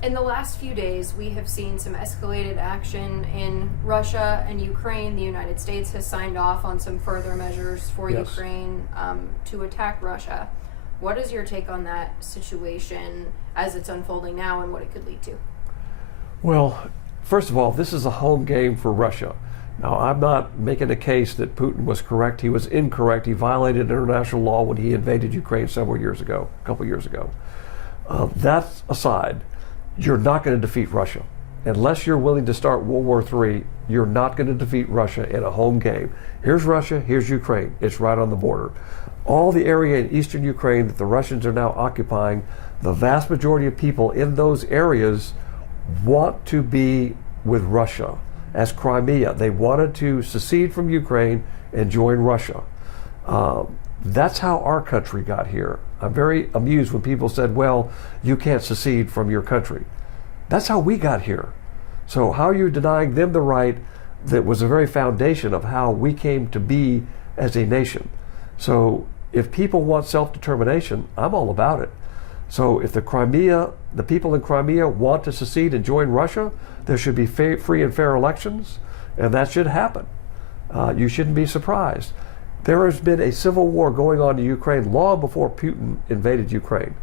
In the last few days, we have seen some escalated action in Russia and Ukraine. The United States has signed off on some further measures for Yes. Ukraine to attack Russia. What is your take on that situation as it's unfolding now and what it could lead to? Well, first of all, this is a home game for Russia. Now, I'm not making a case that Putin was correct. He was incorrect. He violated international law when he invaded Ukraine several years ago, a couple years ago. That aside, you're not going to defeat Russia. Unless you're willing to start World War III, you're not going to defeat Russia in a home game. Here's Russia, here's Ukraine. It's right on the border. All the area in eastern Ukraine that the Russians are now occupying, the vast majority of people in those areas want to be with Russia. As Crimea, they wanted to secede from Ukraine and join Russia. That's how our country got here. I'm very amused when people said, well, you can't secede from your country. That's how we got here. So how are you denying them the right that was the very foundation of how we came to be as a nation? So if people want self-determination, I'm all about it. So if the people in Crimea want to secede and join Russia, there should be free and fair elections, and that should happen. You shouldn't be surprised. There has been a civil war going on in Ukraine long before Putin invaded Ukraine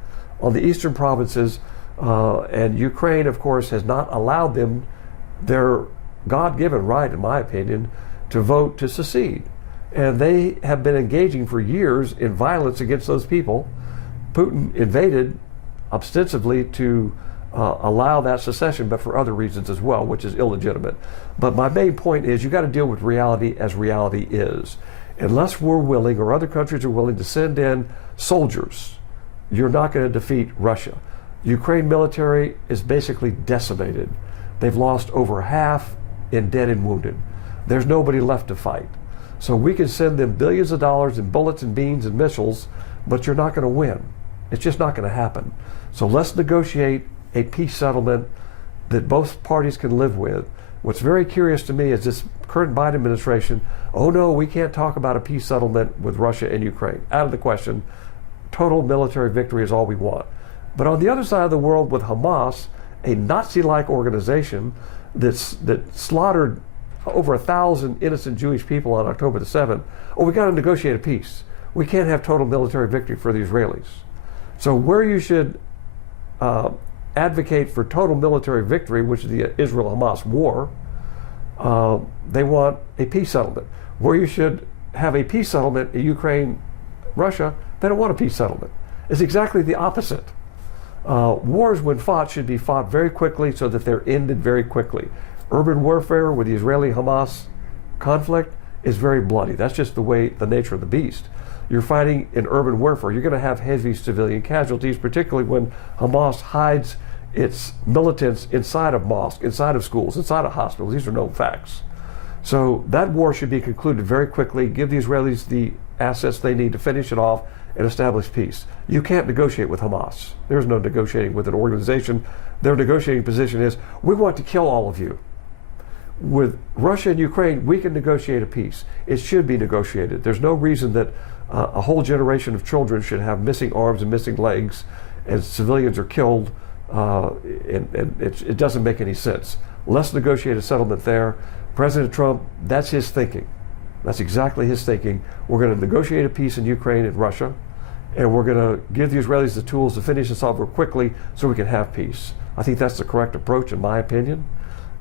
on the eastern provinces, and Ukraine, of course, has not allowed them their God-given right, in my opinion, to vote to secede. And they have been engaging for years in violence against those people. Putin invaded ostensibly to allow that secession, but for other reasons as well, which is illegitimate. But my main point is you got to deal with reality as reality is. Unless we're willing, or other countries are willing, to send in soldiers, you're not going to defeat Russia. Ukraine military is basically decimated. They've lost over half in dead and wounded. There's nobody left to fight. So we can send them billions of dollars in bullets and beans and missiles, but you're not going to win. It's just not going to happen. So let's negotiate a peace settlement that both parties can live with. What's very curious to me is this current Biden administration, oh no, we can't talk about a peace settlement with Russia and Ukraine. Out of the question. Total military victory is all we want. But on the other side of the world with Hamas, a Nazi-like organization that slaughtered over 1,000 innocent Jewish people on October the 7th, oh, we got to negotiate a peace. We can't have total military victory for the Israelis. So where you should advocate for total military victory, which is the Israel-Hamas war, they want a peace settlement. Where you should have a peace settlement in Ukraine-Russia, they don't want a peace settlement. It's exactly the opposite. Wars, when fought, should be fought very quickly so that they're ended very quickly. Urban warfare with the Israeli-Hamas conflict is very bloody. That's just the nature of the beast. You're fighting in urban warfare. You're going to have heavy civilian casualties, particularly when Hamas hides its militants inside of mosques, inside of schools, inside of hospitals. These are known facts. So that war should be concluded very quickly, give the Israelis the assets they need to finish it off and establish peace. You can't negotiate with Hamas. There's no negotiating with an organization. Their negotiating position is, we want to kill all of you. With Russia and Ukraine, we can negotiate a peace. It should be negotiated. There's no reason that a whole generation of children should have missing arms and missing legs, and civilians are killed, and it doesn't make any sense. Let's negotiate a settlement there. President Trump, that's his thinking. That's exactly his thinking. We're going to negotiate a peace in Ukraine and Russia, and we're going to give the Israelis the tools to finish this off quickly so we can have peace. I think that's the correct approach, in my opinion.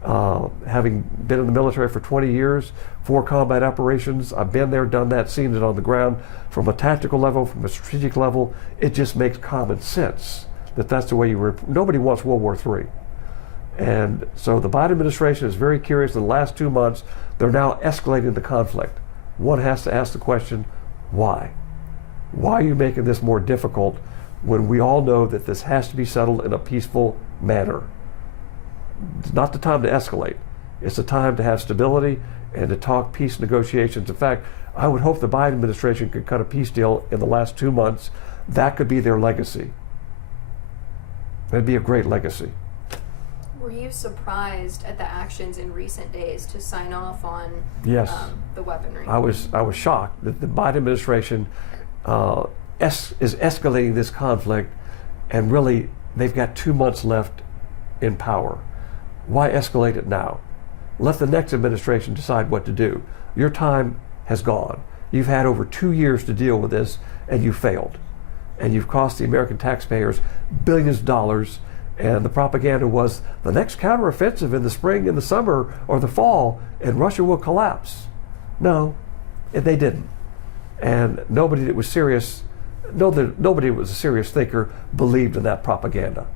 Having been in the military for 20 years, 4 combat operations, I've been there, done that, seen it on the ground. From a tactical level, from a strategic level, it just makes common sense that that's the way nobody wants World War III. And so the Biden administration is very curious. In the last 2 months, they're now escalating the conflict. One has to ask the question, why? Why are you making this more difficult when we all know that this has to be settled in a peaceful manner? It's not the time to escalate. It's the time to have stability and to talk peace negotiations. In fact, I would hope the Biden administration could cut a peace deal in the last 2 months. That could be their legacy. That'd be a great legacy. Were you surprised at the actions in recent days to sign off on Yes. The weaponry? I was shocked that the Biden administration is escalating this conflict, and really they've got 2 months left in power. Why escalate it now? Let the next administration decide what to do. Your time has gone. You've had over 2 years to deal with this, and you failed. And you've cost the American taxpayers billions of dollars, and the propaganda was the next counteroffensive in the spring, in the summer, or the fall, and Russia will collapse. No, they didn't. And nobody that was serious, nobody that was a serious thinker believed in that propaganda.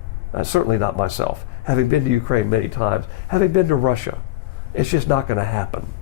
Certainly not myself. Having been to Ukraine many times, having been to Russia, it's just not going to happen.